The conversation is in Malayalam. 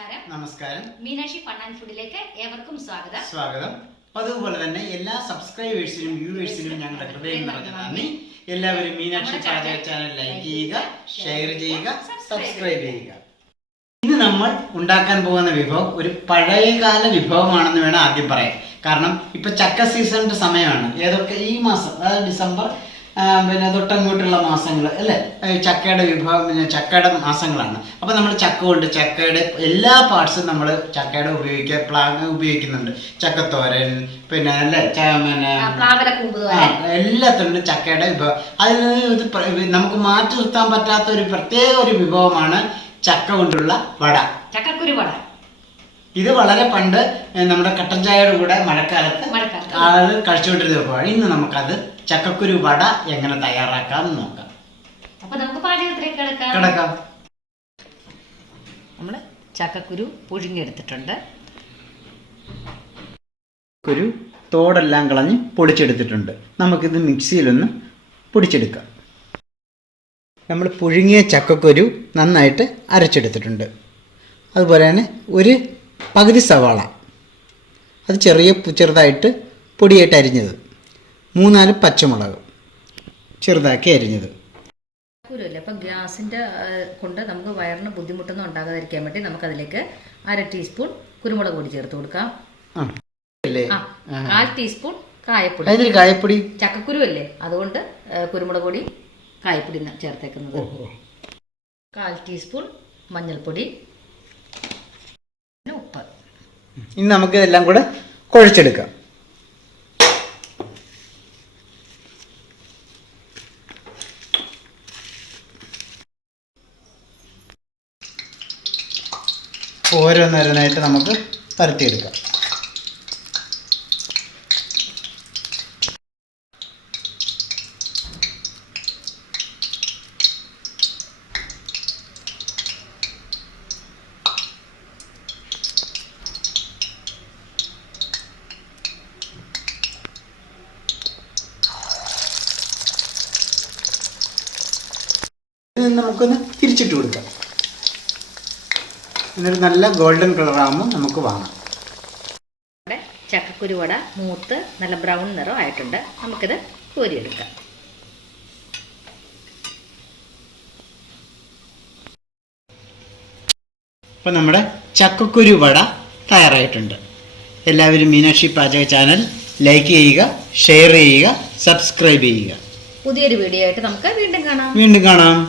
നമസ്കാരം. മീനാക്ഷി ഫൺ ആൻഡ് ഫുഡിലേക്ക് ഏവർക്കും സ്വാഗതം. അതുപോലെ തന്നെ എല്ലാ സബ്സ്ക്രൈബേഴ്സിനും വ്യൂവേഴ്സിനും ഞങ്ങളുടെ ഹൃദയം നിറഞ്ഞ നന്ദി. എല്ലാവരും മീനാക്ഷി പാചക ചാനൽ ലൈക്ക് ചെയ്യുക, ഷെയർ ചെയ്യുക, സബ്സ്ക്രൈബ് ചെയ്യുക. ഇന്ന് നമ്മൾ ഉണ്ടാക്കാൻ പോകുന്ന വിഭവം ഒരു പഴയകാല വിഭവമാണെന്ന് വേണം ആദ്യം പറയാൻ. കാരണം ഇപ്പൊ ചക്ക സീസണിന്റെ സമയമാണ്. ഏതൊക്കെ ഈ മാസം, അതായത് ഡിസംബർ പിന്നെ തൊട്ടങ്ങോട്ടുള്ള മാസങ്ങൾ അല്ലേ, ചക്കയുടെ വിഭവം, ചക്കയുടെ മാസങ്ങളാണ്. അപ്പോൾ നമ്മൾ ചക്ക കൊണ്ട് ചക്കയുടെ എല്ലാ പാർട്സും നമ്മൾ ചക്കയുടെ ഉപയോഗിക്കുന്നുണ്ട്. ചക്കത്തോരൻ, പിന്നെ അല്ലേ, എല്ലാത്തിനും ചക്കയുടെ വിഭവം. അതിൽ നമുക്ക് മാറ്റി നിർത്താൻ പറ്റാത്ത ഒരു പ്രത്യേക ഒരു വിഭവമാണ് ചക്ക കൊണ്ടുള്ള വട, ചക്കക്കുരു വട. ഇത് വളരെ പണ്ട് നമ്മുടെ കട്ടൻ ചായയുടെ കൂടെ മഴക്കാലത്ത് ആളുകൾ കഴിച്ചുകൊണ്ടിരുന്ന വിഭവമാണ്. ഇന്ന് നമുക്കത് ചക്കക്കുരു വട എങ്ങനെ തയ്യാറാക്കാമെന്ന് നോക്കാം. അപ്പൊ നമുക്ക് പാചകത്തിലേക്ക് കിടക്കാം. നമ്മൾ ചക്കക്കുരു പുഴുങ്ങിയെടുത്തിട്ടുണ്ട്. കുരു തോടെല്ലാം കളഞ്ഞ് പൊടിച്ചെടുത്തിട്ടുണ്ട്. നമുക്കിത് മിക്സിയിലൊന്ന് പൊടിച്ചെടുക്കാം. നമ്മൾ പുഴുങ്ങിയ ചക്കക്കുരു നന്നായിട്ട് അരച്ചെടുത്തിട്ടുണ്ട്. അതുപോലെ തന്നെ ഒരു പകുതി സവാള, അത് ചെറുതായിട്ട് പൊടിയായിട്ട് അരിഞ്ഞത്, 3-4 പച്ചമുളക് ചെറുതാക്കി അരിഞ്ഞത്. കുരുവല്ലേ, അപ്പം ഗ്യാസിൻ്റെ കൊണ്ട് നമുക്ക് വയറിന് ബുദ്ധിമുട്ടൊന്നും ഉണ്ടാകാതിരിക്കാൻ വേണ്ടി നമുക്കതിലേക്ക് 1/2 ടീസ്പൂൺ കുരുമുളക് പൊടി ചേർത്ത് കൊടുക്കാം. 1/4 ടീസ്പൂൺ കായപ്പൊടി. കായപ്പൊടി ചക്കക്കുരു അല്ലേ, അതുകൊണ്ട് കുരുമുളക് പൊടി കായപ്പൊടി ചേർത്തേക്കുന്നത്. 1/4 ടീസ്പൂൺ മഞ്ഞൾപ്പൊടി, ഉപ്പ്. ഇനി നമുക്ക് ഇതെല്ലാം കൂടെ കുഴച്ചെടുക്കാം. ഓരോന്നോരോന്നായിട്ട് നമുക്ക് പരത്തിയെടുക്കാം. നമുക്കൊന്ന് തിരിച്ചിട്ട് കൊടുക്കാം. എന്നൊരു നല്ല ഗോൾഡൻ കളറാകുമ്പോൾ നമുക്ക് വാങ്ങാം. നമ്മുടെ ചക്കക്കുരു വട മൂത്ത് നല്ല ബ്രൗൺ നിറം ആയിട്ടുണ്ട്. നമുക്കിത് കോരിയെടുക്കാം. അപ്പം നമ്മുടെ ചക്കക്കുരു വട തയ്യാറായിട്ടുണ്ട്. എല്ലാവരും മീനാക്ഷി പാചക ചാനൽ ലൈക്ക് ചെയ്യുക, ഷെയർ ചെയ്യുക, സബ്സ്ക്രൈബ് ചെയ്യുക. പുതിയൊരു വീഡിയോ ആയിട്ട് നമുക്ക് വീണ്ടും കാണാം.